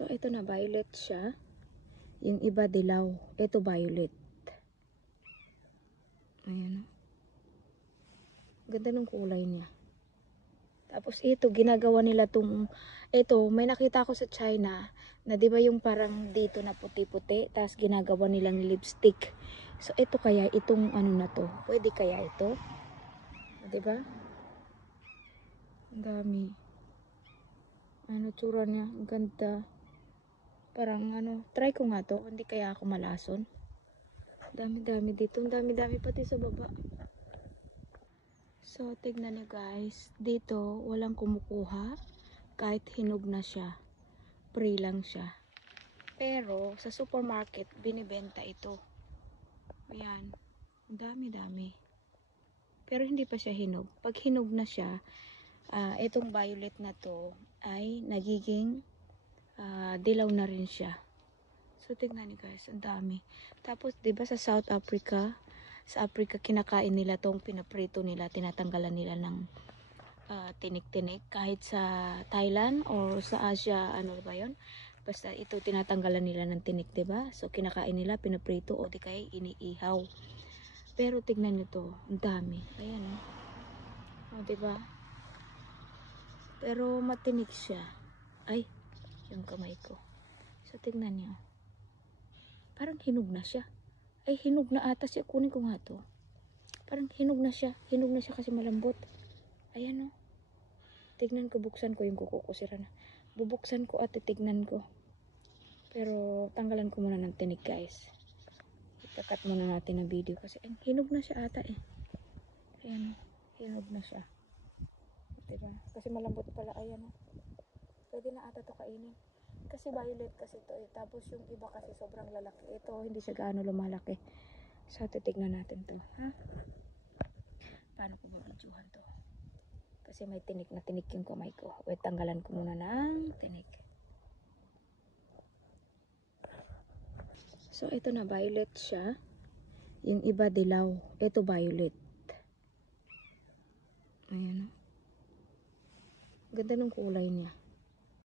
So, ito na, violet siya. Yung iba dilaw. Ito violet. Ayan. Ganda ng kulay niya. Tapos ito, ginagawa nila tong, ito, may nakita ko sa China, na di ba yung parang dito na puti-puti, tapos ginagawa nilang lipstick. So, ito kaya, itong ano na to, pwede kaya ito? Di ba? Ang dami. Ano, tsura niya, ang ganda. Parang ano, try ko nga to, hindi kaya ako malason. Dami-dami dito, ang dami-dami pati sa baba. So, tignan niyo guys, dito walang kumukuha kahit hinog na siya. Free lang siya. Pero, sa supermarket, binibenta ito. Ayan, ang dami-dami. Pero hindi pa siya hinog. Pag hinog na siya, itong violet na to ay nagiging dilaw na rin siya. So, tignan niyo guys, ang dami. Tapos, di ba sa South Africa, sa Africa, kinakain nila tong pinaprito nila, tinatanggalan nila ng tinik-tinik. Kahit sa Thailand or sa Asia, ano ba yun? Basta ito, tinatanggalan nila ng tinik, di ba? So, kinakain nila, pinaprito o di kaya iniihaw. Pero, tignan nyo to, ang dami. Ayan, o, di ba? Pero, matinik siya. Ay, yung kamay ko. So, tignan nyo. Parang hinog na siya. Ay, hinog na ata siya. Kunin ko nga to. Parang hinog na siya. Hinog na siya kasi malambot. Ayan o. Tignan ko, buksan ko yung kuko ko. Sira na. Bubuksan ko at titignan ko. Pero, tanggalan ko muna ng tinik guys. Itakat muna natin ang video kasi hinog na siya ata eh. Ayan o. Hinog na siya. Diba? Kasi malambot pala. Ayan o. Pwede na ata to kainin. Kasi violet kasi ito eh. Tapos yung iba kasi sobrang lalaki. Ito hindi siya gaano lumalaki. So titignan natin to. Ha? Paano ko babidyohan to? Kasi may tinik na tinik yung kamay ko. Wait, tanggalan ko muna ng tinik. So ito na, violet siya. Yung iba dilaw. Ito violet. Ayan o. Ganda ng kulay niya.